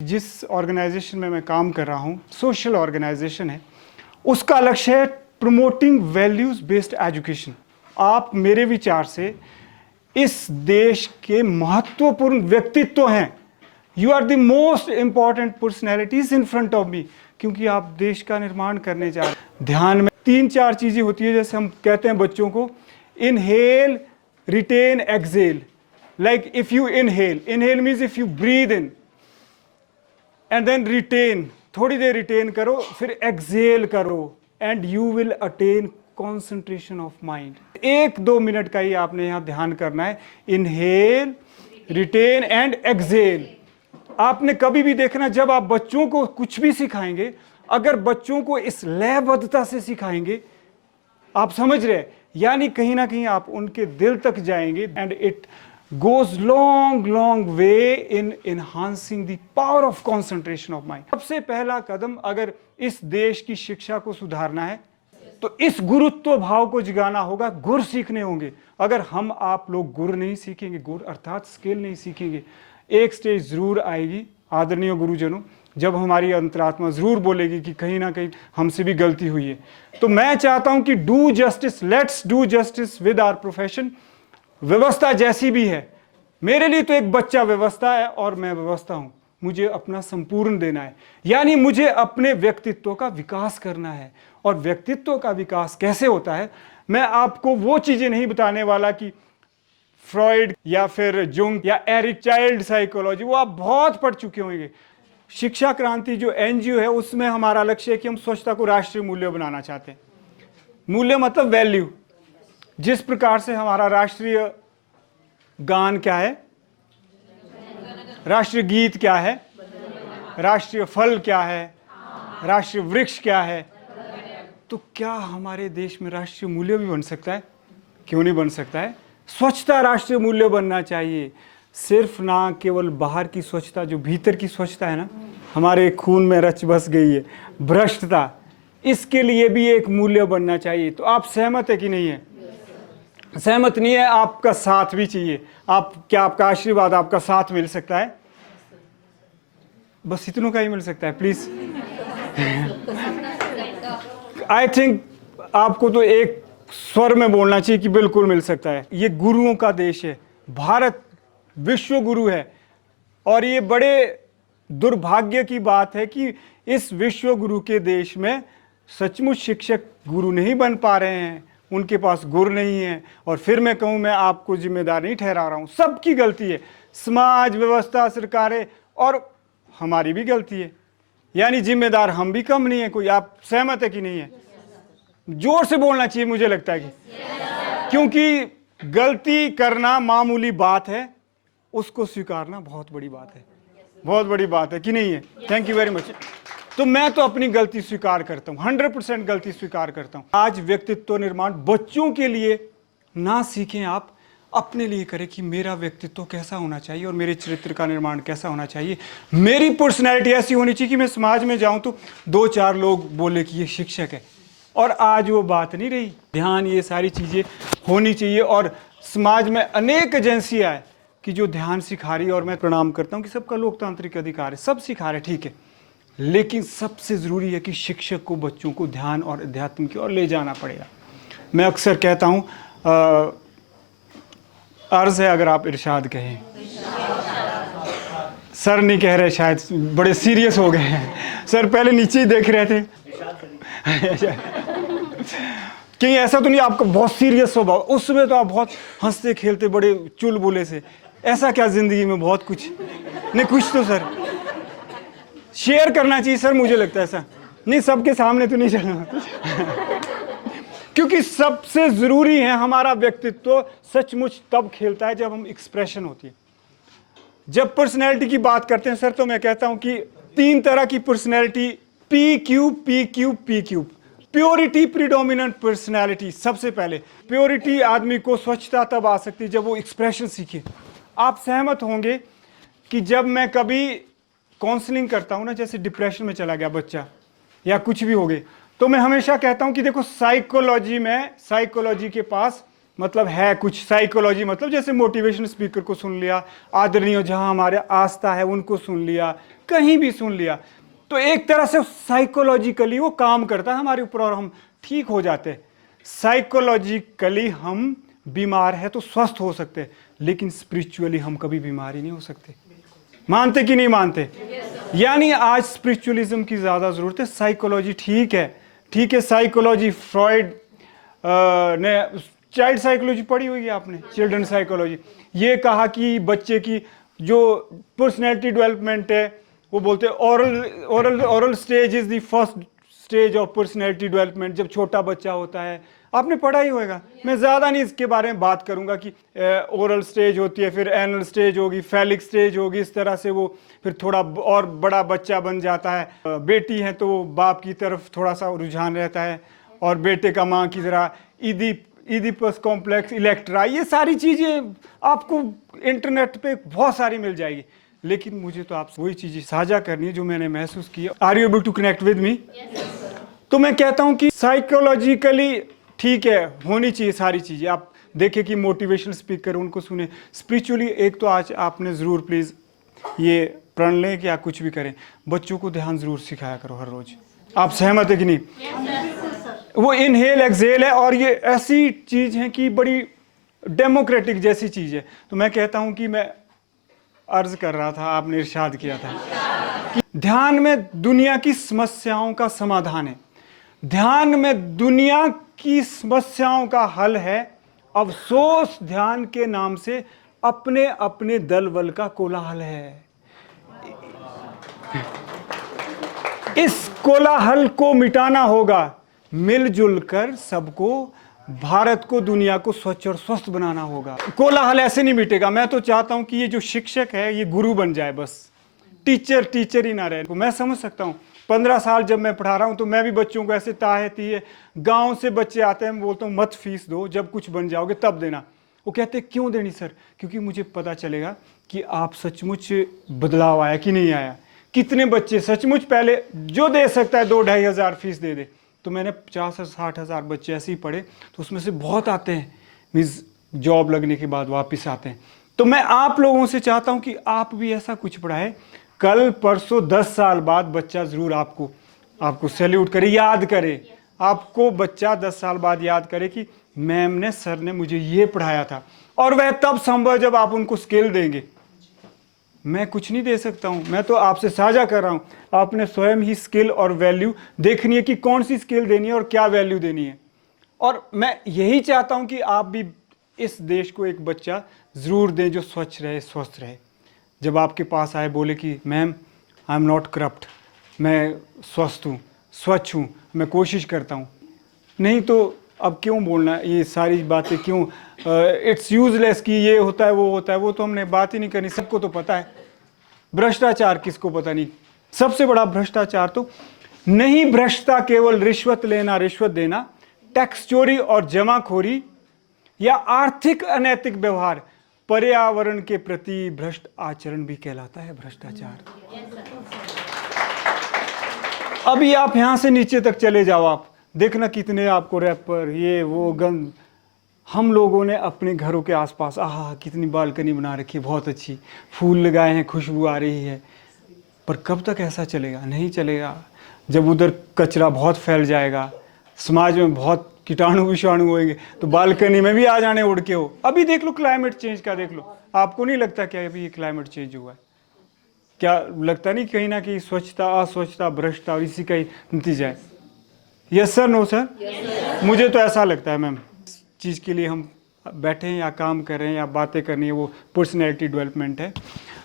जिस ऑर्गेनाइजेशन में मैं काम कर रहा हूँ, सोशल ऑर्गेनाइजेशन है, उसका लक्ष्य है प्रमोटिंग वैल्यूज बेस्ड एजुकेशन। आप मेरे विचार से इस देश के महत्वपूर्ण व्यक्तित्व हैं। You are the most important personalities in front of me, क्योंकि आप देश का निर्माण करने जा रहे हैं। ध्यान में 3-4 चीजें होती है, जैसे हम कहते हैं बच्चों को, inhale, retain, exhale. Like if you inhale means if you breathe in and then retain, थोड़ी देर रिटेन करो, फिर एक्सेल करो, and you will attain concentration of mind. 1-2 minute का ही आपने यहां ध्यान करना है। Inhale, retain and exhale. आपने कभी भी देखना, जब आप बच्चों को कुछ भी सिखाएंगे, अगर बच्चों को इस लयबद्धता से सिखाएंगे, आप समझ रहे हैं, यानी कहीं ना कहीं आप उनके दिल तक जाएंगे, and it goes long way in enhancing the power of concentration of mind। सबसे पहला कदम, अगर इस देश की शिक्षा को सुधारना है तो इस गुरुत्व भाव को जगाना होगा, गुर सीखने होंगे। अगर हम आप लोग गुर नहीं सीखेंगे, गुर अर्थात स्किल नहीं सीखेंगे, एक स्टेज जरूर आएगी आदरणीय गुरुजनों, जब हमारी अंतरात्मा जरूर बोलेगी कि कहीं ना कहीं हमसे भी गलती हुई है। तो मैं चाहता हूं कि do justice, let's do justice with our profession. व्यवस्था जैसी भी है, मेरे लिए तो एक बच्चा व्यवस्था है और मैं व्यवस्था हूं। मुझे अपना संपूर्ण देना है, यानी मुझे अपने व्यक्तित्व का विकास करना है। और व्यक्तित्व का विकास कैसे होता है, मैं आपको वो चीजें नहीं बताने वाला कि फ्रॉइड या फिर जुंग या एरिक चाइल्ड साइकोलॉजी, वो आप बहुत पढ़ चुके होंगे। शिक्षा क्रांति जो एनजीओ है, उसमें हमारा लक्ष्य है कि हम स्वच्छता को राष्ट्रीय मूल्य बनाना चाहते हैं। मूल्य मतलब वैल्यू। जिस प्रकार से हमारा राष्ट्रीय गान क्या है, राष्ट्रीय गीत क्या है, राष्ट्रीय फल क्या है, राष्ट्रीय वृक्ष क्या है, तो क्या हमारे देश में राष्ट्रीय मूल्य भी बन सकता है? क्यों नहीं बन सकता है? स्वच्छता राष्ट्रीय मूल्य बनना चाहिए। सिर्फ ना केवल बाहर की स्वच्छता, जो भीतर की स्वच्छता है ना, हमारे खून में रच बस गई है, भ्रष्टता, इसके लिए भी एक मूल्य बनना चाहिए। तो आप सहमत है कि नहीं है? सहमत नहीं है, आपका साथ भी चाहिए। आप क्या, आपका आशीर्वाद, आपका साथ मिल सकता है? बस इतनों का ही मिल सकता है, प्लीज। आई थिंक आपको तो एक स्वर में बोलना चाहिए कि बिल्कुल मिल सकता है। ये गुरुओं का देश है, भारत विश्व गुरु है। और ये बड़े दुर्भाग्य की बात है कि इस विश्व गुरु के देश में सचमुच शिक्षक गुरु नहीं बन पा रहे हैं, उनके पास गुर नहीं है। और फिर मैं कहूं, मैं आपको जिम्मेदार नहीं ठहरा रहा हूं, सबकी गलती है, समाज, व्यवस्था, सरकारें, और हमारी भी गलती है। यानी जिम्मेदार हम भी कम नहीं है कोई। आप सहमत है कि नहीं है? जोर से बोलना चाहिए, मुझे लगता है कि क्योंकि गलती करना मामूली बात है, उसको स्वीकारना बहुत बड़ी बात है, बहुत बड़ी बात है कि नहीं है? Thank you very much. तो मैं तो अपनी गलती स्वीकार करता हूं, 100% गलती स्वीकार करता हूं। आज व्यक्तित्व निर्माण बच्चों के लिए ना सीखें, आप अपने लिए करें कि मेरा व्यक्तित्व कैसा होना चाहिए और मेरे चरित्र का निर्माण कैसा होना चाहिए। मेरी पर्सनैलिटी ऐसी होनी चाहिए कि मैं समाज में जाऊं तो 2-4 लोग बोले कि ये शिक्षक है। और आज वो बात नहीं रही। ध्यान, ये सारी चीजें होनी चाहिए। और समाज में अनेक एजेंसियां हैं कि जो ध्यान सिखा रही है, और मैं प्रणाम करता हूं कि सबका लोकतांत्रिक अधिकार है, सब सिखा रहे, ठीक है। लेकिन सबसे जरूरी है कि शिक्षक को बच्चों को ध्यान और अध्यात्म की ओर ले जाना पड़ेगा। मैं अक्सर कहता हूं, अर्ज है अगर आप इरशाद कहें। सर नहीं कह रहे, शायद बड़े सीरियस हो गए हैं। सर पहले नीचे ही देख रहे थे। कहीं ऐसा तो नहीं आपका बहुत सीरियस स्वभाव? उस समय तो आप बहुत हंसते खेलते, बड़े चुलबुले से। ऐसा क्या जिंदगी में बहुत कुछ नहीं? कुछ तो सर शेयर करना चाहिए सर, मुझे लगता है ऐसा नहीं, सबके सामने तो नहीं चलना। क्योंकि सबसे जरूरी है, हमारा व्यक्तित्व सचमुच तब खेलता है जब हम एक्सप्रेशन होती है। जब पर्सनैलिटी की बात करते हैं सर, तो मैं कहता हूं कि 3 तरह की personality, PQ। Purity, predominant personality. सबसे पहले प्योरिटी आदमी को स्वच्छता तब आ सकती है जब वो एक्सप्रेशन सीखे। आप सहमत होंगे कि जब मैं कभी काउंसलिंग करता हूं ना, जैसे डिप्रेशन में चला गया बच्चा या कुछ भी हो गए, तो मैं हमेशा कहता हूं कि देखो, साइकोलॉजी के पास मतलब है कुछ साइकोलॉजी, मतलब जैसे मोटिवेशन स्पीकर को सुन लिया, आदरणीय जहां हमारे आस्था है उनको सुन लिया, कहीं भी सुन लिया, तो एक तरह से साइकोलॉजिकली वो काम करता है हमारे ऊपर और हम ठीक हो जाते हैं। साइकोलॉजिकली हम बीमार है तो स्वस्थ हो सकते हैं, लेकिन स्पिरिचुअली हम कभी बीमार ही नहीं हो सकते। मानते कि नहीं मानते? यानी आज स्पिरिचुअलिज्म की ज्यादा जरूरत है। साइकोलॉजी ठीक है, ठीक है, साइकोलॉजी फ्रॉइड ने चाइल्ड साइकोलॉजी पढ़ी हुई है आपने, चिल्ड्रन साइकोलॉजी, ये कहा कि बच्चे की जो पर्सनैलिटी डेवलपमेंट है, वो बोलते हैं oral stage is the first stage of personality development, जब छोटा बच्चा होता है। आपने पढ़ा ही होगा, मैं ज़्यादा नहीं इसके बारे में बात करूंगा कि ओरल स्टेज होती है, फिर एनल स्टेज होगी, फैलिक स्टेज होगी, इस तरह से वो फिर थोड़ा और बड़ा बच्चा बन जाता है। बेटी है तो बाप की तरफ थोड़ा सा रुझान रहता है, और बेटे का माँ की तरह इडिपस कॉम्प्लेक्स, इलेक्ट्रा, ये सारी चीज़ें आपको इंटरनेट पे बहुत सारी मिल जाएगी। लेकिन मुझे तो आपसे वही चीज़ें साझा करनी है जो मैंने महसूस की। Are you able to connect with me? तो मैं कहता हूं कि साइकोलॉजिकली ठीक है, होनी चाहिए सारी चीज़ें। आप देखें कि मोटिवेशनल स्पीकर उनको सुने। स्पिरिचुअली एक तो आज आपने ज़रूर प्लीज़ ये प्रण लें कि आप कुछ भी करें, बच्चों को ध्यान ज़रूर सिखाया करो हर रोज़। आप सहमत है कि नहीं? वो इनहेल एक्सहेल है, और ये ऐसी चीज़ है कि बड़ी डेमोक्रेटिक जैसी चीज़ है। तो मैं कहता हूं कि मैं अर्ज कर रहा था, आपने इरशाद किया था कि ध्यान में दुनिया की समस्याओं का समाधान है, ध्यान में दुनिया की समस्याओं का हल है। अफसोस ध्यान के नाम से अपने अपने दल बल का कोलाहल है। इस कोलाहल को मिटाना होगा, मिलजुल कर सबको, भारत को, दुनिया को स्वच्छ और स्वस्थ बनाना होगा। कोलाहल ऐसे नहीं मिटेगा। मैं तो चाहता हूं कि ये जो शिक्षक है ये गुरु बन जाए, बस टीचर ही ना रहे। मैं समझ सकता हूं, 15 साल जब मैं पढ़ा रहा हूं तो मैं भी बच्चों को ऐसे ताहती है, गांव से बच्चे आते हैं, मैं बोलता हूं मत फीस दो, जब कुछ बन जाओगे तब देना। वो कहते हैं क्यों देनी सर? क्योंकि मुझे पता चलेगा कि आप सचमुच बदलाव आया कि नहीं आया। कितने बच्चे सचमुच पहले जो दे सकता है 2-2.5 हज़ार फीस दे दे। तो मैंने 50 से 60 हज़ार बच्चे ऐसे ही पढ़े, तो उसमें से बहुत आते हैं मीन्स जॉब लगने के बाद वापस आते हैं। तो मैं आप लोगों से चाहता हूं कि आप भी ऐसा कुछ पढ़ाएं। कल परसों 10 साल बाद बच्चा जरूर आपको सैल्यूट करे, याद करे। आपको बच्चा 10 साल बाद याद करे कि मैम ने, सर ने मुझे ये पढ़ाया था। और वह तब संभव जब आप उनको स्किल देंगे। मैं कुछ नहीं दे सकता हूं, मैं तो आपसे साझा कर रहा हूं। आपने स्वयं ही स्किल और वैल्यू देखनी है कि कौन सी स्किल देनी है और क्या वैल्यू देनी है। और मैं यही चाहता हूं कि आप भी इस देश को एक बच्चा जरूर दें जो स्वच्छ रहे, स्वस्थ रहे। जब आपके पास आए, बोले कि ma'am I am not corrupt, मैं स्वस्थ हूँ, स्वच्छ हूँ, मैं कोशिश करता हूँ। नहीं तो अब क्यों बोलना ये सारी बातें, क्यों इट्स यूजलेस कि ये होता है वो होता है, वो तो हमने बात ही नहीं करनी, सबको तो पता है। भ्रष्टाचार किसको पता नहीं? सबसे बड़ा भ्रष्टाचार तो नहीं भ्रष्टा केवल रिश्वत लेना, रिश्वत देना, टैक्स चोरी और जमाखोरी या आर्थिक अनैतिक व्यवहार, पर्यावरण के प्रति भ्रष्ट आचरण भी कहलाता है भ्रष्टाचार। अभी आप यहां से नीचे तक चले जाओ, आप देखना कितने आपको रैपर, ये वो गंद। हम लोगों ने अपने घरों के आसपास आहा कितनी बालकनी बना रखी है, बहुत अच्छी, फूल लगाए हैं, खुशबू आ रही है। पर कब तक ऐसा चलेगा? नहीं चलेगा। जब उधर कचरा बहुत फैल जाएगा, समाज में बहुत कीटाणु विषाणु होंगे, तो बालकनी में भी आ जाने उड़ के हो। अभी देख लो क्लाइमेट चेंज का, देख लो। आपको नहीं लगता क्या अभी ये क्लाइमेट चेंज हुआ है? क्या लगता नहीं कहीं ना कहीं स्वच्छता, अस्वच्छता, भ्रष्टता और इसी का ही नतीजा है? Yes sir, no sir? मुझे तो ऐसा लगता है मैम। इस चीज़ के लिए हम बैठे हैं या काम कर रहे हैं या बातें करनी है, वो पर्सनैलिटी डेवलपमेंट है।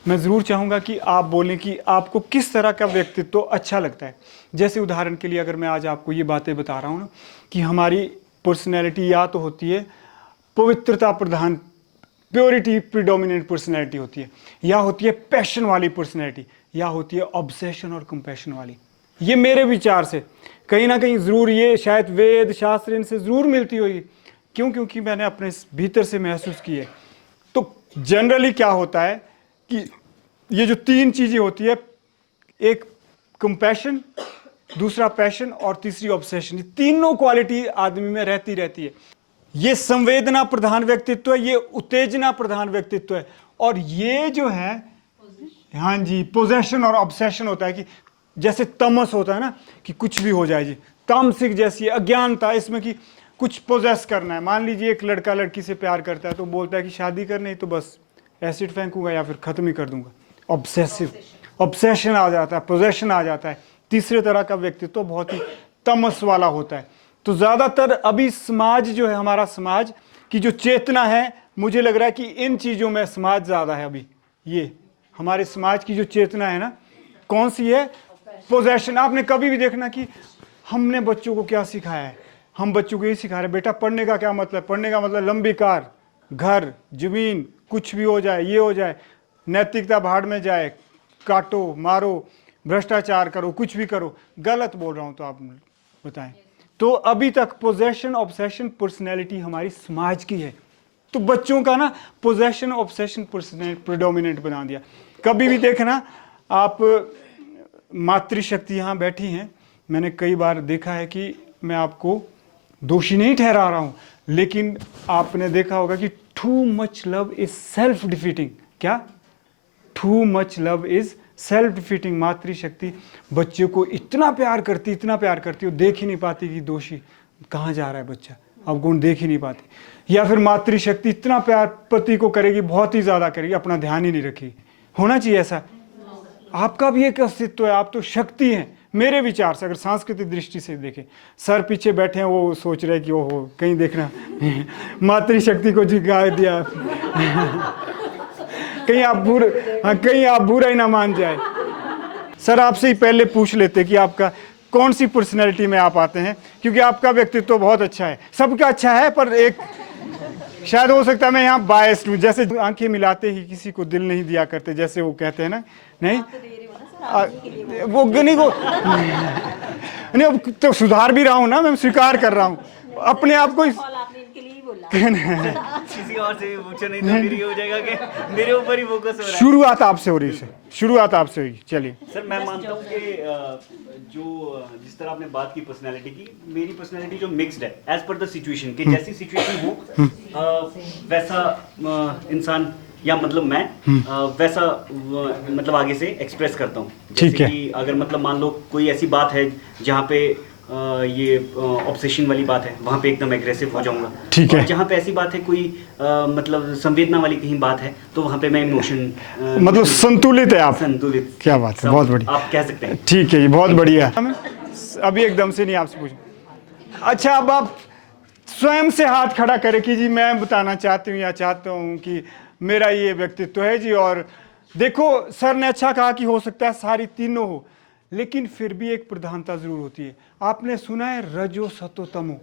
मैं ज़रूर चाहूँगा कि आप बोलें कि आपको किस तरह का व्यक्तित्व अच्छा लगता है। जैसे उदाहरण के लिए अगर मैं आज आपको ये बातें बता रहा हूँ ना कि हमारी पर्सनैलिटी या तो होती है पवित्रता प्रधान, प्योरिटी प्रीडोमिनेंट पर्सनैलिटी होती है, या होती है पैशन वाली पर्सनैलिटी, या होती है ऑब्सेशन और कंपैशन वाली। ये मेरे विचार से कहीं ना कहीं ज़रूर ये शायद वेद शास्त्र इनसे ज़रूर मिलती होगी। क्यों? क्योंकि मैंने अपने भीतर से महसूस की है। तो जनरली क्या होता है कि ये जो 3 चीज़ें होती है, एक कंपैशन, दूसरा पैशन और तीसरी ऑब्सेशन, ये तीनों क्वालिटी आदमी में रहती है। ये संवेदना प्रधान व्यक्तित्व है, ये उत्तेजना प्रधान व्यक्तित्व है। और ये जो है, हाँ जी, पोजेशन और ऑब्सेशन होता है कि जैसे तमस होता है ना, कि कुछ भी हो जाए जी, तामसिक जैसी अज्ञानता इसमें कि कुछ पोजेस करना है। मान लीजिए एक लड़का लड़की से प्यार करता है तो बोलता है कि शादी करनी तो बस एसिड फेंकूंगा या फिर खत्म ही कर दूंगा। ऑब्सेसिव, ऑब्सेशन आ जाता है, पोजेशन आ जाता है। तीसरे तरह का व्यक्तित्व तो बहुत ही तमस वाला होता है। तो ज़्यादातर अभी समाज जो है, हमारा समाज की जो चेतना है, मुझे लग रहा है कि इन चीज़ों में समाज ज़्यादा है अभी। ये हमारे समाज की जो चेतना है ना, कौन सी है? पोजेशन। आपने कभी भी देखना कि हमने बच्चों को क्या सिखाया है? हम बच्चों को ये सिखा रहे हैं, बेटा पढ़ने का क्या मतलब? पढ़ने का मतलब लंबी कार, घर, जमीन, कुछ भी हो जाए, ये हो जाए, नैतिकता भाड़ में जाए, काटो मारो, भ्रष्टाचार करो, कुछ भी करो। गलत बोल रहा हूं तो आप बताएं। तो अभी तक पोजेशन ऑब्सेशन पर्सनैलिटी हमारी समाज की है। तो बच्चों का ना पोजेशन ऑब्सेशन पर्सनैलिटी प्रेडोमिनेंट बना दिया। कभी भी देखना आप, मातृशक्ति यहाँ बैठी हैं, मैंने कई बार देखा है कि मैं आपको दोषी नहीं ठहरा रहा हूँ, लेकिन आपने देखा होगा कि too much love is self defeating. क्या? Too much love is self defeating. मातृशक्ति बच्चे को इतना प्यार करती, वो देख ही नहीं पाती कि दोषी कहाँ जा रहा है बच्चा, अब गुण देख ही नहीं पाती। या फिर मातृशक्ति इतना प्यार पति को करेगी, बहुत ही ज़्यादा करेगी, अपना ध्यान ही नहीं रखेगी। होना चाहिए ऐसा? आपका भी एक अस्तित्व है, आप तो शक्ति हैं मेरे विचार से। अगर सांस्कृतिक दृष्टि से देखें, सर पीछे बैठे हैं, वो सोच रहे कि ओहो कहीं देखना मातृशक्ति को जिगा दिया कहीं आप बुरा ही ना मान जाए। सर आपसे ही पहले पूछ लेते कि आपका कौन सी पर्सनैलिटी में आप आते हैं, क्योंकि आपका व्यक्तित्व तो बहुत अच्छा है, सबका अच्छा है, पर एक शायद हो सकता है मैं यहाँ बायस्ड हूँ। जैसे आंखें मिलाते ही किसी को दिल नहीं दिया करते, जैसे वो कहते हैं ना, नहीं वो नहीं वो नहीं, अब तो सुधार भी रहा हूँ ना, मैं स्वीकार कर रहा हूँ अपने आप को। किसी और से भी पूछो, नहीं तो फिर ये हो जाएगा कि मेरे ऊपर ही फोकस हो रहा है। शुरुआत आपसे हो रही है, शुरुआत आपसे हुई। चलिए सर, मैं मानता हूँ कि जो जिस तरह आपने बात की पर्सनालिटी की, मेरी पर्सनालिटी जो मिक्स्ड है एज पर द सिचुएशन, कि जैसी सिचुएशन हो वैसा इंसान या मतलब मैं वैसा मतलब आगे से एक्सप्रेस करता हूँ। जैसे कि अगर मतलब मान लो कोई ऐसी बात है जहाँ पे ये ऑब्सेशन वाली बात है, वहाँ पे एकदम एग्रेसिव हो जाऊंगा। ठीक है। और जहाँ पे ऐसी बात है कोई मतलब संवेदना वाली कहीं बात है, तो वहाँ पे मैं इमोशन मतलब संतुलित है आप। संतुलित। क्या बात है, बहुत बढ़िया, आप कह सकते हैं। ठीक है, ये बहुत बढ़िया। अभी एकदम से नहीं आपसे पूछूं। अच्छा, अब आप स्वयं से हाथ खड़ा करें कि जी मैं बताना चाहती हूँ या चाहता हूँ कि मेरा ये व्यक्तित्व है जी। और देखो, सर ने अच्छा कहा कि हो सकता है सारी तीनों हो, लेकिन फिर भी एक प्रधानता जरूर होती है। आपने सुना है रजो सतो तमो।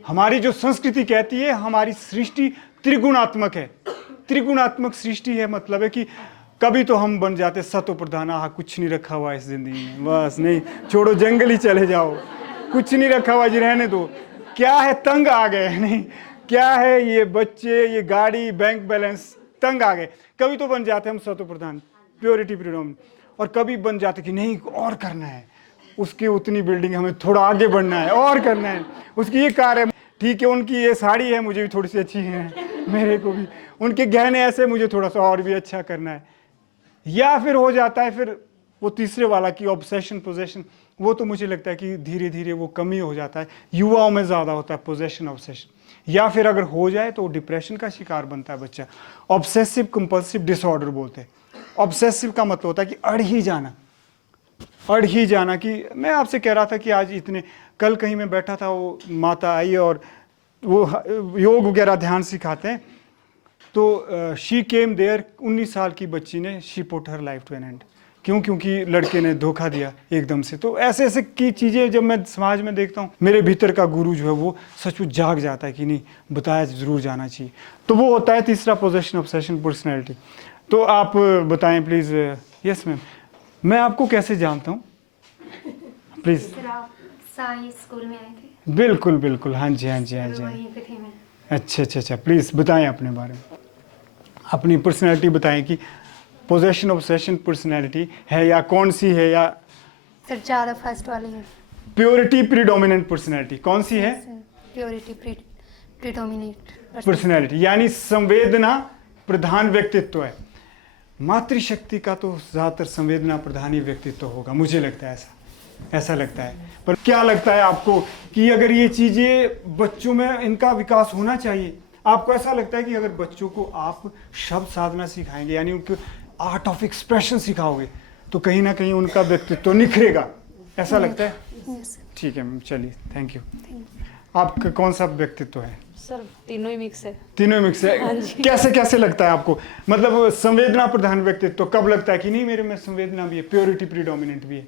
हमारी जो संस्कृति कहती है हमारी सृष्टि त्रिगुणात्मक है। त्रिगुणात्मक सृष्टि है, मतलब है कि कभी तो हम बन जाते सतो प्रधान, आहा कुछ नहीं रखा हुआ इस जिंदगी में, बस नहीं छोड़ो जंगल ही चले जाओ, कुछ नहीं रखा हुआ जी, रहने दो, क्या है तंग आ गए, नहीं क्या है ये बच्चे, ये गाड़ी, बैंक बैलेंस, तंग आ गए। कभी तो बन जाते हम सतो प्रधान, प्योरिटी प्रीडोमिनेंट, और कभी बन जाते कि नहीं और करना है, उसकी उतनी बिल्डिंग हमें थोड़ा आगे बढ़ना है, और करना है, उसकी ये कार है, ठीक है, उनकी ये साड़ी है मुझे भी थोड़ी सी अच्छी है, मेरे को भी उनके गहने ऐसे, मुझे थोड़ा सा और भी अच्छा करना है। या फिर हो जाता है फिर वो तीसरे वाला की ऑब्सेशन पोजेशन, वो तो मुझे लगता है कि धीरे धीरे वो कमी हो जाता है, युवाओं में ज़्यादा होता है पोजेशन ऑब्सेशन। या फिर अगर हो जाए तो डिप्रेशन का शिकार बनता है बच्चा। ऑब्सेसिव कंपल्सिव डिसऑर्डर बोलते हैं। ऑब्सेसिव का मतलब होता है कि अड़ ही जाना कि मैं आपसे कह रहा था कि आज इतने, कल कहीं मैं बैठा था, वो माता आई और वो योग वगैरह ध्यान सिखाते हैं, तो शी केम देयर, 19 साल की बच्ची ने, she put her life to an end. क्यों? क्योंकि लड़के ने धोखा दिया एकदम से। तो ऐसे ऐसे की चीज़ें जब मैं समाज में देखता हूँ, मेरे भीतर का गुरु जो है वो सचमुच जाग जाता है कि नहीं, बताया ज़रूर जाना चाहिए। तो वो होता है तीसरा पोजेशन ऑब्सेशन पर्सनैलिटी। तो आप बताएं प्लीज़। यस मैम, मैं आपको कैसे जानता हूँ प्लीज़? साई स्कूल में आए थे। बिल्कुल बिल्कुल, हाँ जी हाँ जी हाँ जी। वहीं पे थी मैं। अच्छा, प्लीज़ बताएं अपने बारे में, अपनी पर्सनैलिटी बताएं कि पोजेशन ऑब्सेशन पर्सनैलिटी है या कौन सी है, या सर ज़्यादा फर्स्ट वाली है। प्योरिटी प्रीडोमिनेंट पर्सनैलिटी कौन सी है? प्योरिटी प्रीडोमिनेट पर्सनैलिटी, यानी संवेदना प्रधान व्यक्तित्व है। मातृशक्ति का तो ज़्यादातर संवेदना प्रधान ही व्यक्तित्व होगा, मुझे लगता है ऐसा लगता है। पर क्या लगता है आपको कि अगर ये चीज़ें बच्चों में इनका विकास होना चाहिए? आपको ऐसा लगता है कि अगर बच्चों को आप शब्द साधना सिखाएंगे, यानी उनको आर्ट ऑफ एक्सप्रेशन सिखाओगे, तो कहीं ना कहीं उनका व्यक्तित्व निखरेगा, ऐसा लगता है? ठीक है मैम, चलिए, थैंक यू। आपका कौन सा व्यक्तित्व है? सर तीनों ही मिक्स है। तीनों मिक्स है। कैसे कैसे लगता है आपको? मतलब संवेदना प्रधान व्यक्तित्व कब लगता है कि नहीं मेरे में संवेदना भी है, प्योरिटी प्रीडोमिनेंट भी है?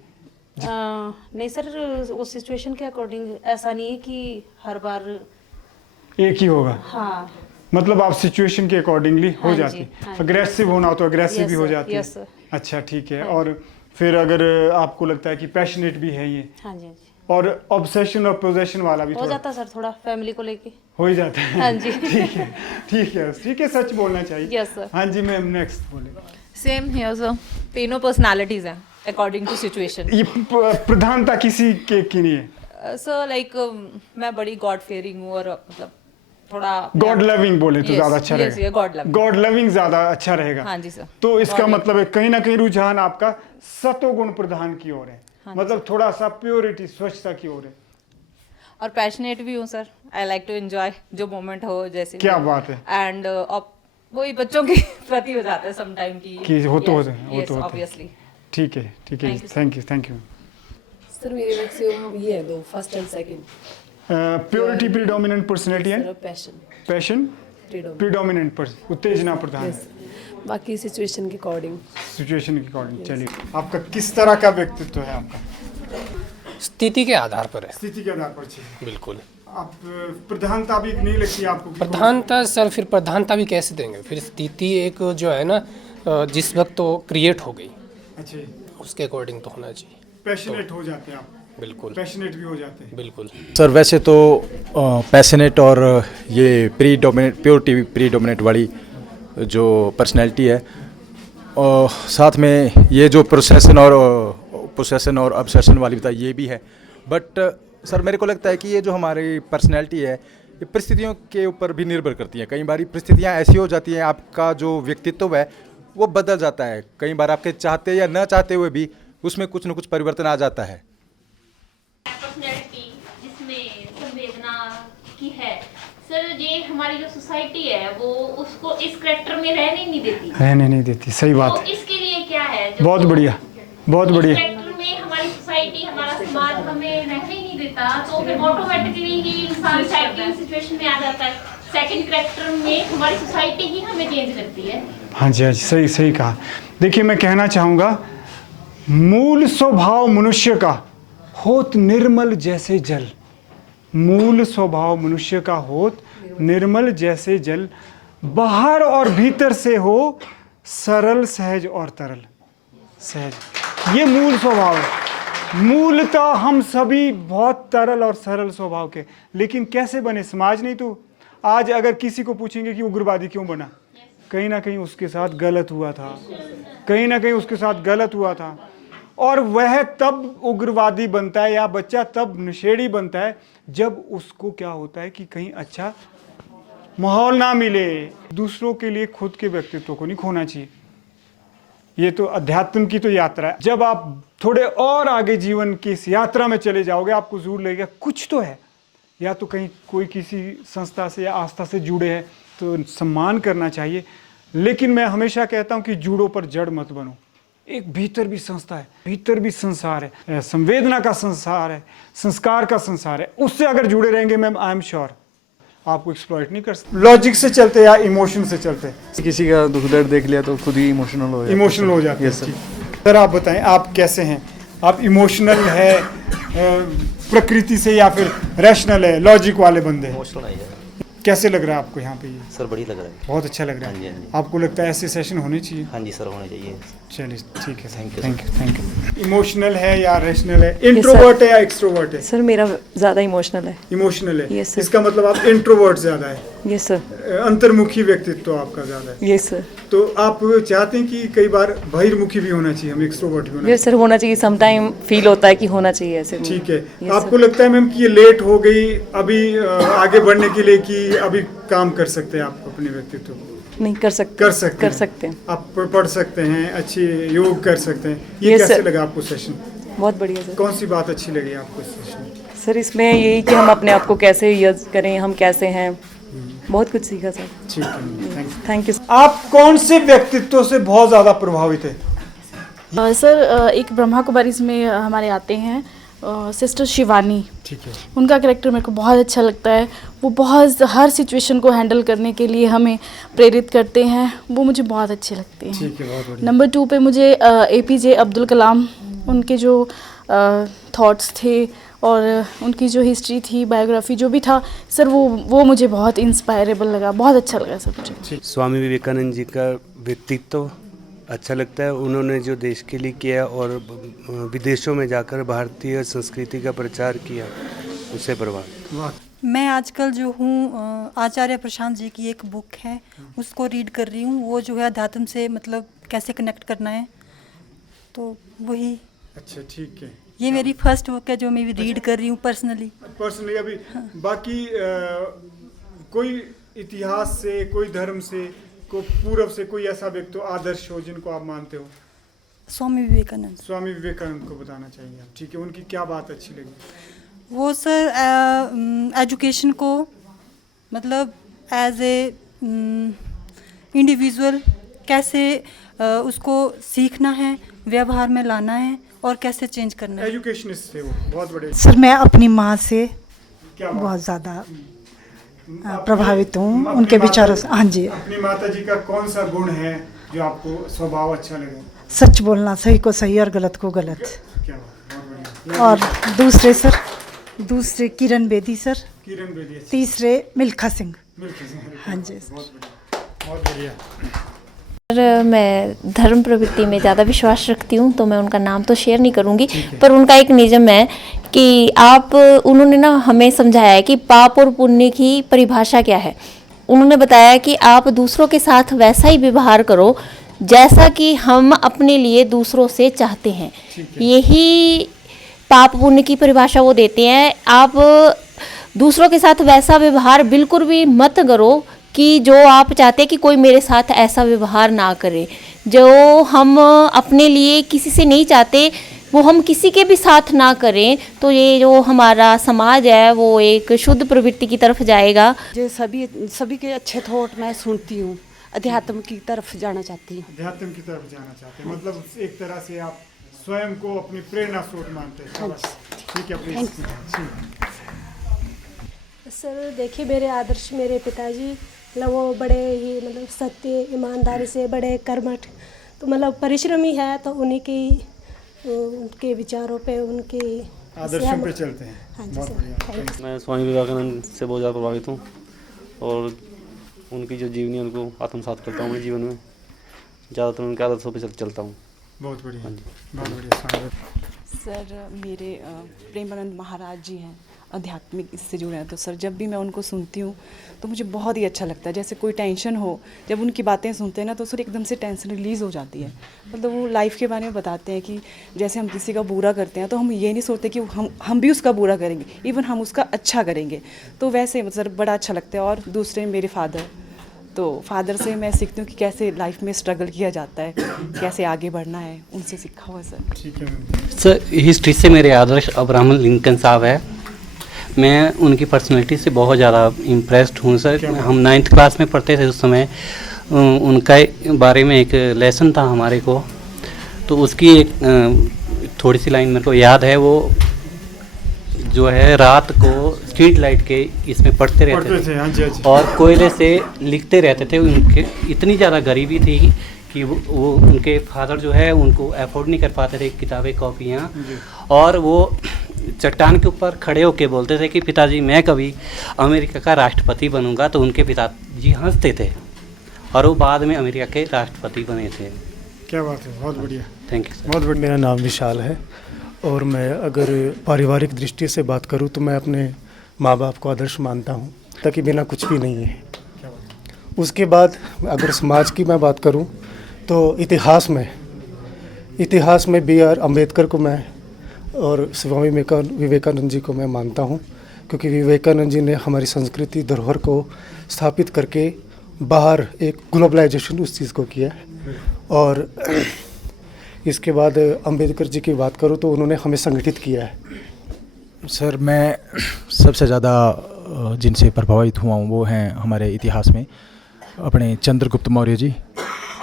नहीं सर, वो सिचुएशन के अकॉर्डिंग ऐसा नहीं है कि हर बार एक ही होगा। हाँ, मतलब आप सिचुएशन के अकॉर्डिंगली हो हाँ जी, जाती, हाँ जी। अग्रेसिव होना हो तो अग्रेसिव Yes, भी हो sir, जाती है। yes, sir. अच्छा, ठीक है। और फिर अगर आपको लगता है कि पैशनेट भी है ये, हाँ जी, हाँ जी। और ऑब्सेशन और पोजेशन वाला भी हो थोड़ा जाता सर, थोड़ा फैमिली को लेके। हो ही जाता है। हाँ जी। ठीक है, ठीक है, ठीक है, सच बोलना चाहिए। Yes, sir. हाँ जी मैम, नेक्स्ट बोले। सेम हियर सर, तीनों पर्सनालिटीज हैं अकॉर्डिंग टू सिचुएशन। ये प्रधानता किसी के की नहीं है? सर लाइक मैं बड़ी गॉड फेयरिंग हूँ और मतलब थोड़ा गॉड लविंग बोले तो Yes, ज्यादा अच्छा yes, रहेगा। yeah, God loving. God loving ज्यादा अच्छा रहेगा। हाँ जी सर। तो इसका God मतलब है कहीं ना कहीं रुझान आपका सतोगुण प्रधान की ओर है, हाँ जी, मतलब थोड़ा सा प्योरिटी स्वच्छता की ओर है। और पैशनेट भी हूँ sir, I like to enjoy जो मोमेंट हो जैसे। क्या बात है। एंड वही बच्चों के प्रति हो जाता है सम टाइम कि हो तो होते हैं, हो तो होते हैं। ऑब्वियसली। ठीक है, ठीक है, Thank you, sir. Thank you, thank you. Sir मेरे मैक्सिमम ये है दो, first and second. Purity predominant personality sir है, पैशन पैशन प्रीडोमिनेंट। प्रीडोमिनेंट उत्तेजना प्रधान यस, बाकी सिचुएशन के अकॉर्डिंग। सिचुएशन के अकॉर्डिंग। चलिए, आपका किस तरह का व्यक्तित्व है? आपका स्थिति के आधार पर है। स्थिति के आधार पर चाहिए। बिल्कुल। आप प्रधानता भी नहीं लगती है आपको? प्रधानता सर, फिर प्रधानता भी कैसे देंगे? फिर स्थिति एक जो है ना, जिस वक्त तो क्रिएट हो गई, अच्छा, उसके अकॉर्डिंग तो होना चाहिए। पैशनेट हो जाते हैं आप? बिल्कुल, पैशनेट भी हो जाते हैं। बिल्कुल। सर वैसे तो पैशनेट और ये प्योरिटी प्रीडोमिनेंट वाली जो पर्सनैलिटी है, और साथ में ये जो पोसेशन और ऑब्सेशन वाली बताई, ये भी है। बट सर मेरे को लगता है कि ये जो हमारी पर्सनैलिटी है, ये परिस्थितियों के ऊपर भी निर्भर करती हैं। कई बार परिस्थितियाँ ऐसी हो जाती हैं, आपका जो व्यक्तित्व है वो बदल जाता है। कई बार आपके चाहते या न चाहते हुए भी उसमें कुछ न कुछ परिवर्तन आ जाता है। पर्सनैलिटी जिसमें संवेदना की है सर, ये हमारी जो सोसाइटी है वो उसको इस करैक्टर में रहने नहीं देती। रहने नहीं देती, सही बात तो है। इसके लिए क्या है? जब बहुत बढ़िया, बहुत बढ़िया। करैक्टर में हमारी सोसाइटी, हमारा समाज हमें रहने ही नहीं देता, तो फिर ऑटोमेटिकली ही इंसान सेकंड सिचुएशन में आ जाता है। सेकंड करैक्टर में हमारी सोसाइटी ही हमें चेंज करती है। हाँ जी, हाँ जी, सही सही कहा। देखिए, मैं कहना चाहूँगा, मूल स्वभाव मनुष्य का होत निर्मल जैसे जल। मूल स्वभाव मनुष्य का होत निर्मल जैसे जल, बाहर और भीतर से हो सरल सहज और तरल। सहज, ये मूल स्वभाव है। मूलतः हम सभी बहुत तरल और सरल स्वभाव के, लेकिन कैसे बने? समाज नहीं तो आज अगर किसी को पूछेंगे कि उग्रवादी क्यों बना, कहीं ना कहीं उसके साथ गलत हुआ था, कहीं ना कहीं उसके साथ गलत हुआ था। और वह तब उग्रवादी बनता है या बच्चा तब नशेड़ी बनता है जब उसको क्या होता है कि कहीं अच्छा माहौल ना मिले। दूसरों के लिए खुद के व्यक्तित्व को नहीं खोना चाहिए। ये तो अध्यात्म की तो यात्रा है। जब आप थोड़े और आगे जीवन की इस यात्रा में चले जाओगे, आपको जरूर लगेगा कुछ तो है, या तो कहीं कोई किसी संस्था से या आस्था से जुड़े हैं तो सम्मान करना चाहिए। लेकिन मैं हमेशा कहता हूं कि जूड़ों पर जड़ मत बनो। एक भीतर भी संस्था है, भीतर भी संसार है, संवेदना का संसार है, संस्कार का संसार है। उससे अगर जुड़े रहेंगे मैम, आई एम श्योर आपको एक्सप्लॉइट नहीं कर सकते। लॉजिक से चलते या इमोशन से चलते? किसी का दुख दर्द देख लिया तो खुद ही इमोशनल हो जाता है। इमोशनल हो जाते हैं। Yes, sir. सर आप बताएं, आप कैसे हैं? आप इमोशनल है प्रकृति से या फिर रैशनल है, लॉजिक वाले बंदे हैं? इमोशनल है। कैसे लग रहा है आपको यहाँ पे? ये सर बढ़िया लग रहा है। बहुत अच्छा लग रहा हाँ जी, है। हाँ जी। आपको लगता है ऐसे सेशन होने चाहिए? हाँ जी सर, होने चाहिए। चलिए ठीक है, Thank you, thank you, thank you. Emotional है या रैशनल है? इंट्रोवर्ट है या एक्सट्रोवर्ट है? सर मेरा ज़्यादा इमोशनल है। इमोशनल है। Yes, sir. इसका मतलब आप इंट्रोवर्ट ज्यादा है? यस सर, अंतर्मुखी व्यक्तित्व आपका ज़्यादा है, यस सर, तो आप चाहते हैं कि कई बार बहिर्मुखी भी होना चाहिए, हम एक्सट्रोवर्ट भी होना यस सर, होना चाहिए। समटाइम फील होता है कि होना चाहिए ऐसे। ठीक है। Yes, आपको लगता है मैम कि ये लेट हो गई अभी आगे बढ़ने के लिए, कि अभी काम कर सकते हैं आप अपने व्यक्तित्व को? नहीं कर सकते, कर सकते हैं। आप पढ़ सकते हैं, अच्छी योग कर सकते हैं। ये Yes, कैसे sir. लगा आपको सेशन? बहुत बढ़िया सर। कौन सी बात अच्छी लगी आपको इस सेशन में? सर इसमें यही कि हम अपने आप को कैसे यूज करें, हम कैसे हैं, बहुत कुछ सीखा सर। ठीक है, थैंक यू। आप कौन से व्यक्तित्व से बहुत ज़्यादा प्रभावित है? सर एक ब्रह्मा कुमारीज में हमारे आते हैं सिस्टर शिवानी। ठीक है। उनका कैरेक्टर मेरे को बहुत अच्छा लगता है। वो बहुत हर सिचुएशन को हैंडल करने के लिए हमें प्रेरित करते हैं, वो मुझे बहुत अच्छे लगते हैं। ठीक है, बहुत बढ़िया। नंबर 2 पे मुझे APJ अब्दुल कलाम, उनके जो थॉट्स थे और उनकी जो हिस्ट्री थी, बायोग्राफी जो भी था सर, वो मुझे बहुत इंस्पायरेबल लगा, बहुत अच्छा लगा सर मुझे। स्वामी विवेकानंद जी का व्यक्तित्व अच्छा लगता है। उन्होंने जो देश के लिए किया और विदेशों में जाकर भारतीय संस्कृति का प्रचार किया, उससे प्रभावित। मैं आजकल जो हूँ आचार्य प्रशांत जी की एक बुक है, उसको रीड कर रही हूँ। वो जो है अध्यात्म से मतलब कैसे कनेक्ट करना है, तो वही। अच्छा, ठीक है। ये मेरी फर्स्ट बुक है जो मैं रीड कर रही हूँ पर्सनली। अभी बाकी कोई इतिहास से, कोई धर्म से, को पूर्व से कोई ऐसा व्यक्ति आदर्श हो जिनको आप मानते हो? स्वामी विवेकानंद। स्वामी विवेकानंद को बताना चाहिए आप। ठीक है, उनकी क्या बात अच्छी लगी? वो सर एजुकेशन को मतलब एज ए इंडिविजुअल कैसे उसको सीखना है, व्यवहार में लाना है और कैसे चेंज करना है। एजुकेशनिस्ट थे वो, बहुत बड़े। सर मैं अपनी माँ से क्या बहुत ज़्यादा प्रभावित हूँ, उनके विचारों से। हाँ जी। अपनी माता जी का कौन सा गुण है जो आपको स्वभाव अच्छा लगे? सच बोलना, सही को सही और गलत को गलत। क्या बात, बहुत बढ़िया। और दूसरे किरण बेदी सर। किरण बेदी। तीसरे मिल्खा सिंह। हाँ जी। बहुत बढ़िया। सर मैं धर्म प्रवृत्ति में ज़्यादा विश्वास रखती हूँ, तो मैं उनका नाम तो शेयर नहीं करूँगी, पर उनका एक नियम है कि उन्होंने ना हमें समझाया है कि पाप और पुण्य की परिभाषा क्या है। उन्होंने बताया कि आप दूसरों के साथ वैसा ही व्यवहार करो जैसा कि हम अपने लिए दूसरों से चाहते हैं। यही पाप पुण्य की परिभाषा वो देते हैं। आप दूसरों के साथ वैसा व्यवहार बिल्कुल भी मत करो कि जो आप चाहते हैं कि कोई मेरे साथ ऐसा व्यवहार ना करे। जो हम अपने लिए किसी से नहीं चाहते, वो हम किसी के भी साथ ना करें, तो ये जो हमारा समाज है वो एक शुद्ध प्रवृत्ति की तरफ जाएगा। जो सभी के अच्छे थॉट मैं सुनती हूँ, अध्यात्म की तरफ जाना चाहती हूँ। अध्यात्म की तरफ जाना चाहते हैं, मतलब एक तरह से आप स्वयं को अपनी प्रेरणा स्रोत मानते हैं। ठीक है, अपनी। सर देखिए, मेरे आदर्श मेरे पिताजी मतलब वो बड़े ही मतलब सत्य ईमानदारी से, बड़े कर्मठ, तो मतलब परिश्रमी है, तो उनके विचारों पे, उनके आदर्शों पे चलते हैं। हाँ जी बहुत सर, बढ़िया। मैं स्वामी विवेकानंद से बहुत ज़्यादा प्रभावित हूँ और उनकी जो जीवनी उनको आत्मसात करता हूँ अपने जीवन में। ज़्यादातर उनके आदर्शों पे चलता हूँ। बहुत बढ़िया, बहुत बढ़िया। सर मेरे प्रेमानंद महाराज जी हैं, आध्यात्मिक इससे जुड़े हैं, तो सर जब भी मैं उनको सुनती हूँ तो मुझे बहुत ही अच्छा लगता है। जैसे कोई टेंशन हो, जब उनकी बातें सुनते हैं ना, तो सर एकदम से टेंशन रिलीज़ हो जाती है। मतलब वो लाइफ के बारे में बताते हैं कि जैसे हम किसी का बुरा करते हैं तो हम ये नहीं सोचते कि हम भी उसका बुरा करेंगे, इवन हम उसका अच्छा करेंगे। तो वैसे मतलब बड़ा अच्छा लगता है। और दूसरे मेरे फादर, तो फादर से मैं सीखती हूँ कि कैसे लाइफ में स्ट्रगल किया जाता है, कैसे आगे बढ़ना है, उनसे सीखा हुआ सर। ठीक है सर, हिस्ट्री से मेरे आदर्श अब्राहम लिंकन साहब है। मैं उनकी पर्सनैलिटी से बहुत ज़्यादा इम्प्रेस्ड हूँ सर। हम 9th क्लास में पढ़ते थे उस समय, उनका बारे में एक लेसन था हमारे को, तो उसकी एक थोड़ी सी लाइन मेरे को याद है। वो जो है रात को स्ट्रीट लाइट के इसमें पढ़ते रहते थे। हाँ जी, हाँ जी। और कोयले से लिखते रहते थे। उनके इतनी ज़्यादा गरीबी थी कि वो उनके फादर जो है उनको अफोर्ड नहीं कर पाते थे किताबें, कॉपियाँ, और वो चट्टान के ऊपर खड़े होके बोलते थे कि पिताजी मैं कभी अमेरिका का राष्ट्रपति बनूंगा। तो उनके पिताजी हंसते थे और वो बाद में अमेरिका के राष्ट्रपति बने थे। क्या बात है, बहुत बढ़िया। Thank you. बहुत बढ़िया। मेरा नाम विशाल है और मैं अगर पारिवारिक दृष्टि से बात करूं तो मैं अपने माँ बाप को आदर्श मानता हूं। ताकि बिना कुछ भी नहीं है। उसके बाद अगर समाज की मैं बात करूं तो इतिहास में बी आर अम्बेडकर को मैं और स्वामी विवेकानंद जी को मैं मानता हूं, क्योंकि विवेकानंद जी ने हमारी संस्कृति धरोहर को स्थापित करके बाहर एक ग्लोबलाइजेशन उस चीज़ को किया। और इसके बाद अम्बेडकर जी की बात करूं तो उन्होंने हमें संगठित किया है। सर मैं सबसे ज़्यादा जिनसे प्रभावित हुआ हूँ वो हैं हमारे इतिहास में अपने चंद्रगुप्त मौर्य जी।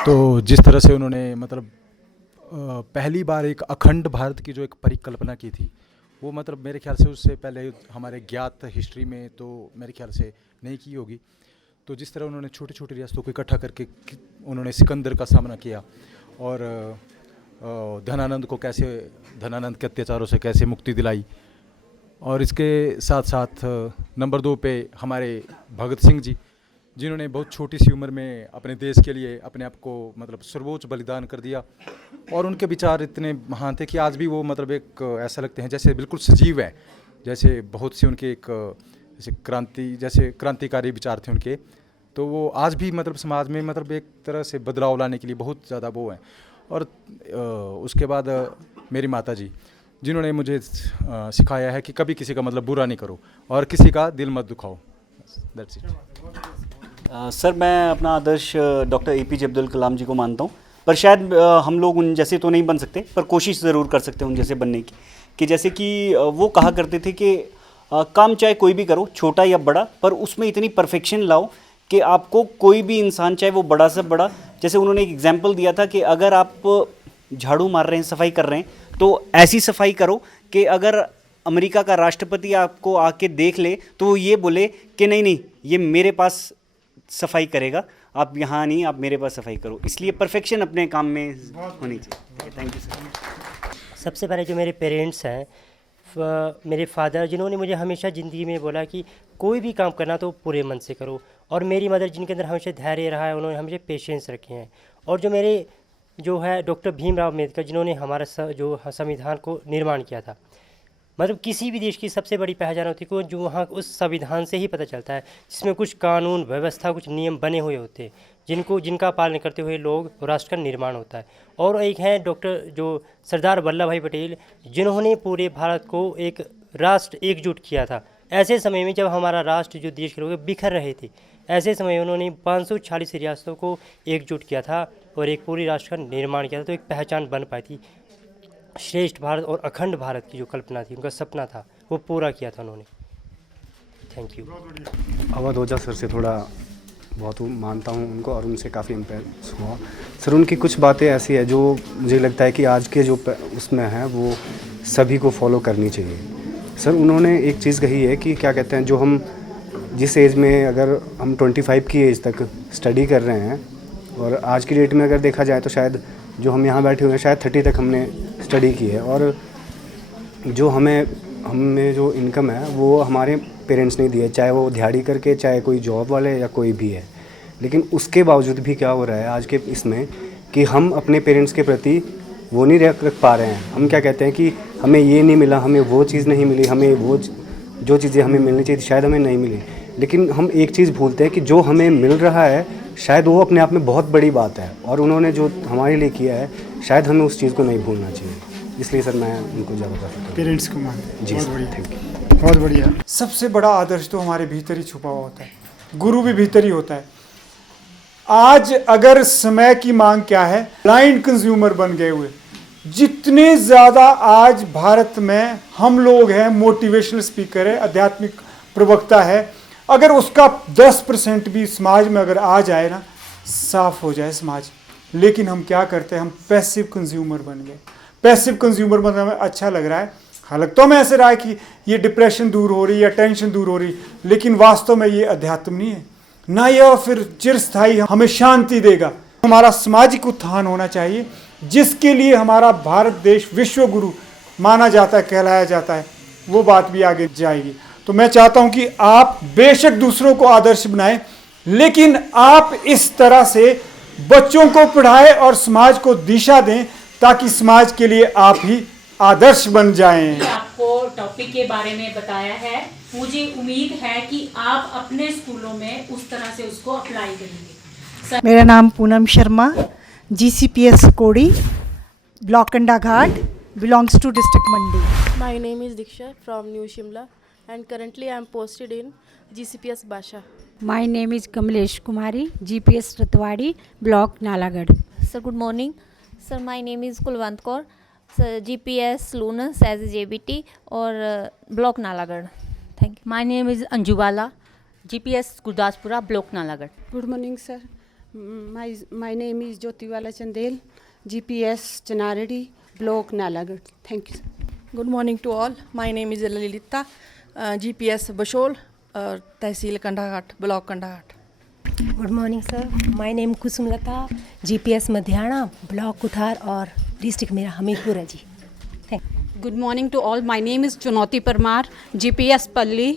तो जिस तरह से उन्होंने मतलब पहली बार एक अखंड भारत की जो एक परिकल्पना की थी, वो मतलब मेरे ख्याल से उससे पहले हमारे ज्ञात हिस्ट्री में तो मेरे ख्याल से नहीं की होगी। तो जिस तरह उन्होंने छोटी छोटी रियासतों को इकट्ठा करके उन्होंने सिकंदर का सामना किया और धनानंद के अत्याचारों से कैसे मुक्ति दिलाई। और इसके साथ साथ नंबर 2 पे हमारे भगत सिंह जी, जिन्होंने बहुत छोटी सी उम्र में अपने देश के लिए अपने आप को मतलब सर्वोच्च बलिदान कर दिया। और उनके विचार इतने महान थे कि आज भी वो मतलब एक ऐसा लगते हैं जैसे बिल्कुल सजीव हैं, जैसे बहुत से उनके एक जैसे क्रांतिकारी विचार थे उनके। तो वो आज भी मतलब समाज में मतलब एक तरह से बदलाव लाने के लिए बहुत ज़्यादा वो हैं। और उसके बाद मेरी माता जी, जिन्होंने मुझे सिखाया है कि कभी किसी का मतलब बुरा नहीं करो और किसी का दिल मत दुखाओ। That's it. सर मैं अपना आदर्श डॉक्टर APJ अब्दुल कलाम जी को मानता हूँ, पर शायद हम लोग उन जैसे तो नहीं बन सकते, पर कोशिश ज़रूर कर सकते हैं उन जैसे बनने की। कि जैसे कि वो कहा करते थे कि काम चाहे कोई भी करो, छोटा या बड़ा, पर उसमें इतनी परफेक्शन लाओ कि आपको कोई भी इंसान, चाहे वो बड़ा से बड़ा, जैसे उन्होंने एक एग्जाम्पल दिया था कि अगर आप झाड़ू मार रहे हैं, सफाई कर रहे हैं, तो ऐसी सफाई करो कि अगर अमेरिका का राष्ट्रपति आपको आके देख ले तो वो ये बोले कि नहीं नहीं ये मेरे पास सफाई करेगा, आप यहाँ नहीं, आप मेरे पास सफाई करो। इसलिए परफेक्शन अपने काम में होनी चाहिए। Thank you sir. सबसे पहले जो मेरे पेरेंट्स हैं, मेरे फादर, जिन्होंने मुझे हमेशा ज़िंदगी में बोला कि कोई भी काम करना तो पूरे मन से करो। और मेरी मदर, जिनके अंदर हमेशा धैर्य रहा है, उन्होंने हमेशा पेशेंस रखे हैं। और जो मेरे जो है डॉक्टर भीमराव अम्बेडकर, जिन्होंने हमारा जो संविधान को निर्माण किया था। मतलब किसी भी देश की सबसे बड़ी पहचान होती है जो वहाँ उस संविधान से ही पता चलता है, जिसमें कुछ कानून व्यवस्था, कुछ नियम बने हुए होते हैं जिनका पालन करते हुए लोग राष्ट्र का निर्माण होता है। और एक हैं डॉक्टर जो सरदार वल्लभ भाई पटेल, जिन्होंने पूरे भारत को एक राष्ट्र एकजुट किया था। ऐसे समय में जब हमारा राष्ट्र, जो देश के लोग बिखर रहे थे, ऐसे समय उन्होंने 540 रियासतों को एकजुट किया था और एक पूरी राष्ट्र का निर्माण किया था। तो एक पहचान बन पाई थी। श्रेष्ठ भारत और अखंड भारत की जो कल्पना थी, उनका सपना था, वो पूरा किया था उन्होंने। Thank you. Awadh Ojha sir से थोड़ा बहुत मानता हूँ उनको और उनसे काफ़ी इम्प्रेस हुआ। सर उनकी कुछ बातें ऐसी है जो मुझे लगता है कि आज के जो उसमें है वो सभी को फॉलो करनी चाहिए। सर उन्होंने एक चीज़ कही है कि क्या कहते हैं, जो हम जिस एज में, अगर हम 25 की एज तक स्टडी कर रहे हैं, और आज की डेट में अगर देखा जाए तो शायद जो हम यहाँ बैठे हुए हैं शायद 30 तक हमने स्टडी की है। और जो हमें जो इनकम है वो हमारे पेरेंट्स ने दी है, चाहे वो दिहाड़ी करके, चाहे कोई जॉब वाले या कोई भी है। लेकिन उसके बावजूद भी क्या हो रहा है आज के इसमें कि हम अपने पेरेंट्स के प्रति वो नहीं रख पा रहे हैं। हम क्या कहते हैं कि हमें ये नहीं मिला, हमें वो चीज़ नहीं मिली, हमें वो जो चीज़ें हमें मिलनी चाहिए शायद हमें नहीं मिली। लेकिन हम एक चीज़ भूलते हैं कि जो हमें मिल रहा है शायद वो अपने आप में बहुत बड़ी बात है, और उन्होंने जो हमारे लिए किया है शायद हमें उस चीज़ को नहीं भूलना चाहिए। इसलिए सर मैं उनको ज़्यादा करता हूँ। पेरेंट्स को मानते। जी बहुत सर, बढ़िया, थैंक यू। बहुत बढ़िया। सबसे बड़ा आदर्श तो हमारे भीतर ही छुपा हुआ होता है, गुरु भी भीतर ही होता है। आज अगर समय की मांग क्या है, ब्लाइंड कंज्यूमर बन गए हुए। जितने ज़्यादा आज भारत में हम लोग हैं, मोटिवेशनल स्पीकर है, आध्यात्मिक प्रवक्ता है, अगर उसका 10% भी समाज में अगर आ जाए ना, साफ हो जाए समाज। लेकिन हम क्या करते हैं, हम पैसिव कंज्यूमर बन गए। पैसिव कंज्यूमर मतलब हमें अच्छा लग रहा है, हालांकि तो हमें ऐसे रहा है कि ये डिप्रेशन दूर हो रही है या टेंशन दूर हो रही, लेकिन वास्तव में ये अध्यात्म नहीं है ना, यह फिर चिरस्थायी हमें शांति देगा। हमारा सामाजिक उत्थान होना चाहिए, जिसके लिए हमारा भारत देश विश्व गुरु माना जाता है, कहलाया जाता है। वो बात भी आगे जाएगी। तो मैं चाहता हूं कि आप बेशक दूसरों को आदर्श बनाएं, लेकिन आप इस तरह से बच्चों को पढ़ाएं और समाज को दिशा दें, ताकि समाज के लिए आप ही आदर्श बन जाएं। आपको टॉपिक के बारे में बताया है, मुझे उम्मीद है कि आप अपने स्कूलों में उस तरह से उसको अप्लाई करेंगे। मेरा नाम Poonam Sharma, GCPS Kodi, block Kandaghat, belongs to district Mandi. My name is Diksha from New Shimla and currently I am posted in GCPS Basha. My name is Kamlesh Kumari, GPS Ratwadi, block Nalagarh. Sir, good morning. Sir, my name is Kulwant Kaur. Sir, GPS Lunas as a JBT or block Nalagarh. Thank you. My name is Anjubala, GPS Gurdaspura, block Nalagarh. Good morning, sir. My name is Jyotiwala Chandel, GPS Chanaradi, block Nalagarh. Thank you, sir. Good morning to all. My name is Lalita, GPS Bashol, Tehsil Kandaghat, block Kandaghat. Good morning, sir. My name Kusumlata, GPS Madhyana, block Kuthar और district मेरा हमीरपुर है जी। Good morning to all, my name is Chunauti Parmar, GPS Palli,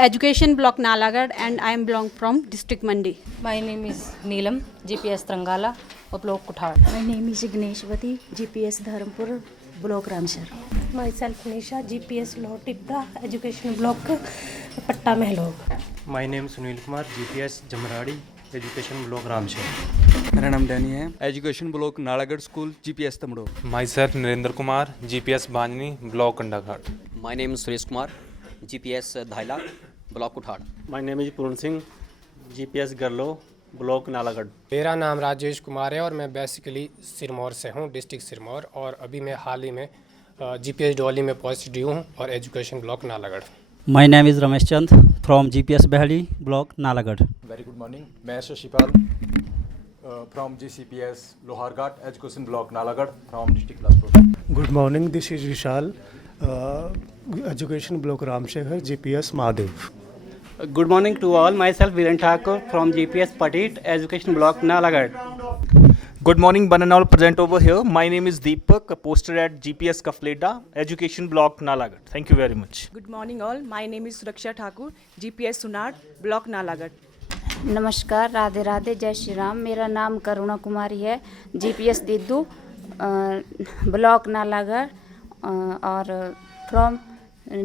education block Nalagarh and I am belong from district Mandi. My name is Neelam, GPS Tarangala और block Kuthar. My name is Ganeshwati, GPS Dharampur, block Ramshahar. Myself Nisha, GPS Lau Tippa, education block Patta Mahlog. My name Sunil Kumar, GPS Jamradi, education block Ramshahar. मेरा नाम Danny है, education block Nalagarh school, GPS Tamdo. Myself Narendra Kumar, GPS Banjni, block Kandaghat. My name is Suresh Kumar, GPS Dhayla, block Uthar. My name is Puran Singh, GPS Garlo, block Nalagarh. मेरा नाम राजेश कुमार है और मैं basically Sirmaur से हूँ, डिस्ट्रिक्ट सिरमौर, और अभी मैं हाल ही में GPS डोली में पोस्टेड हूँ और education block Nalagarh. My name is Ramesh Chand from GPS Bahli, block Nalagarh. Very good morning, मैं Shashipal from GCPS Loharghat, education block Nalagarh, from district Bilaspur. Good morning, this is Vishal, education block Ramshahar, GPS Mahadev. Good morning to all. Myself Viren Thakur from GPS Patit, Education Block Nalagarh. Good morning, one and all present over here. My name is Deepak, posted at GPS Kafleda, Education Block Nalagarh. Thank you very much. Good morning all. My name is Suraksha Thakur, GPS Sunat, block Nalagarh. नमस्कार, राधे राधे, जय श्री राम। मेरा नाम करुणा कुमारी है, GPS दिद्दू, block Nalagarh और from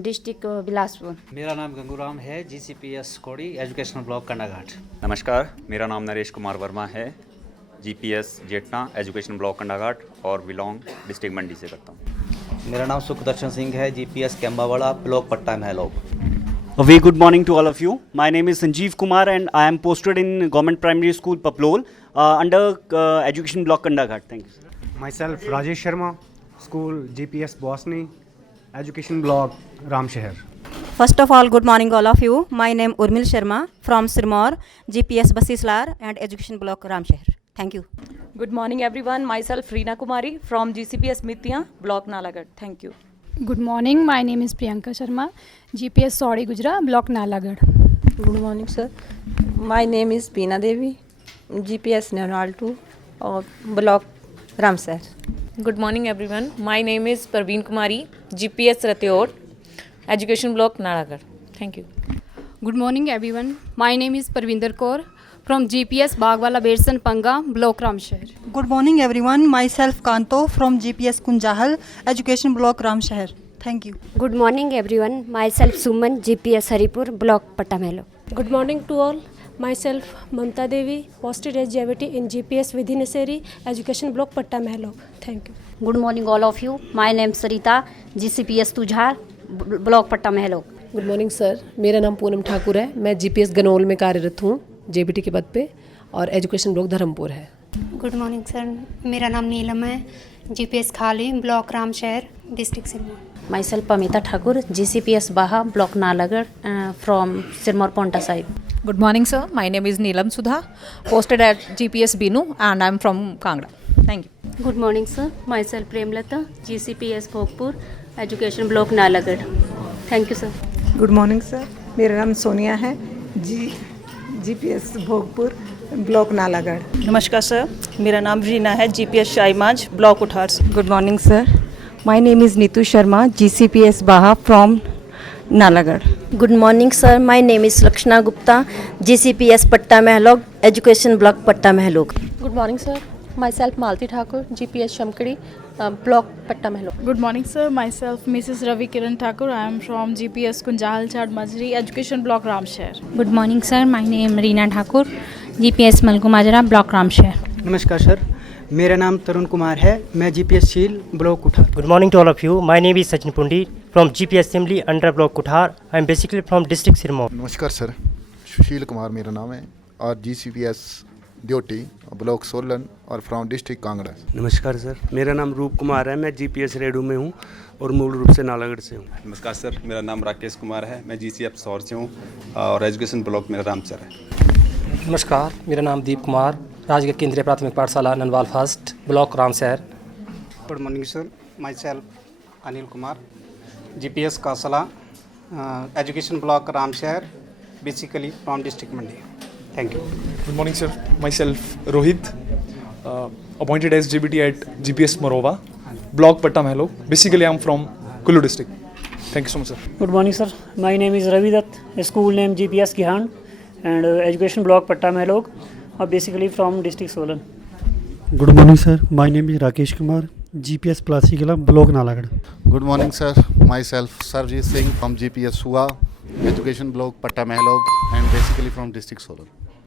district Bilaspur. मेरा नाम गंगूराम है, GCPS कोड़ी, एजुकेशनल ब्लॉक कंडाघाट। नमस्कार, मेरा नाम नरेश कुमार वर्मा है, GPS जेठना, एजुकेशन ब्लॉक कंडाघाट और बिलोंग डिस्ट्रिक्ट मंडी से करता हूँ। मेरा नाम सुखदर्शन सिंह है, GPS कैम्बावाड़ा, block Patta Mahlog. A very good morning to all of you. My name is Sanjeev Kumar and I am posted in Government Primary School Paplol under Education Block Kandaghat. Thank you. Myself Rajesh Sharma, School GPS Bosni, Education Block Ramshahar. First of all, good morning all of you. My name Urmil Sharma from Sirmaur, GPS Basislar and Education Block Ramshahar. Thank you. Good morning everyone. Myself Reena Kumari from GCPS Mithiya, block Nalagarh. Thank you. Good morning. My name is Priyanka Sharma, GPS Saudi Gujra, block Nalagarh. Good morning sir. My name is Peena Devi, GPS Nanal 2 और block Ramsar. Good morning everyone. My name is Parveen Kumari, GPS Ratior, Education Block Nalagarh. Thank you. Good morning everyone. My name is Parvinder Kaur from GPS Bagwala Bersan Panga, block Ramshahar. Good morning everyone. Myself Kanto from GPS Kunjahal, Education Block Ramshahar. Thank you. Good morning everyone. Myself Suman, GPS Haripur, block Pattamelo. Good morning to all. Myself Mamta Devi, posted as JVT in GPS Vidhinaseri, Education Block Patta Mahlo. Thank you. Good morning all of you. My name is Sarita, GCPS Tujhar, block Patta Mahlo. Good morning sir, मेरा नाम पूनम ठाकुर है, मैं GPS गनौल में कार्यरत हूँ, JBT के पद पे, और एजुकेशन ब्लॉक धर्मपुर है। गुड मॉर्निंग सर, मेरा नाम नीलम है, GPS Khali, block Ramshahar, district Sirmaur. Myself Pamita Thakur, GCPS Baha, block Nalagarh, from Sirmaur Paonta Sahib. Good morning sir. My name is Neelam Sudha, posted at GPS Binu and I am from Kangra. Thank you. Good morning sir. Myself Premlata, GCPS Bhogpur, Education Block Nalagarh. Thank you sir. Good morning sir, मेरा नाम सोनिया है, GPS Bhogpur, block Nalagarh. नमस्कार sir, मेरा नाम रीना है, GPS शाईमाज, block उठार से। Good morning sir, my name is Neetu Sharma, GCPS बाहा from Nalagarh. Good morning sir. My name is Lakshna Gupta, GCPS Patta Mahlog, Education Block Patta Mahlog. Good morning sir. Myself Malti Thakur GPS Shamkadi block Patta Mahlo. Good morning, sir. Myself, Mrs. Ravi Kiran Thakur. I am from GPS Kunjal Chad Majri, Education Block Ramshahar. Good morning, sir. My name is Reena Thakur, GPS Malku Majra, Block Ramshahar. नमस्कार sir, मेरा नाम तरुण कुमार है, मैं GPS शील block Kuthar. Good morning to all of you. My name is Sachin Pundi from GPS Assembly under Block Kuthar. I am basically from District Sirmaur. नमस्कार sir, Sushil Kumar मेरा नाम है और GCPS ड्यूटी ब्लॉक सोलन और फ्रॉम डिस्ट्रिक्ट कांगड़ा. नमस्कार sir, मेरा नाम रूप कुमार है, मैं GPS रेडू में हूँ और मूल रूप से नालागढ़ से हूँ. नमस्कार सर, मेरा नाम राकेश कुमार है, मैं GCF सौर से हूँ और एजुकेशन ब्लॉक मेरा रामसर है. नमस्कार, मेरा नाम दीप कुमार, राजगढ़ केंद्रीय प्राथमिक पाठशाला Nanwal first block Ramshahar. Good morning sir, myself Anil Kumar, GPS Kasla, education block Ramshahar, basically from district Mandi. Thank you. Good morning, sir. Myself, Rohit, appointed as GBT at GPS Morova, Block Patta Mahlo. Basically, I'm from Kullu district. Thank you so much, sir. Good morning, sir. My name is Ravi Dutt. School name GPS Gihan and Education Block Patta Mahlo. Basically from district Solan. Good morning, sir. My name is Rakesh Kumar, GPS Plasikala, Block Nalagarh. Good morning, sir. Myself, Sarjeet Singh from GPS Sua, Education Block Patta Mahlog, and basically from district Solan.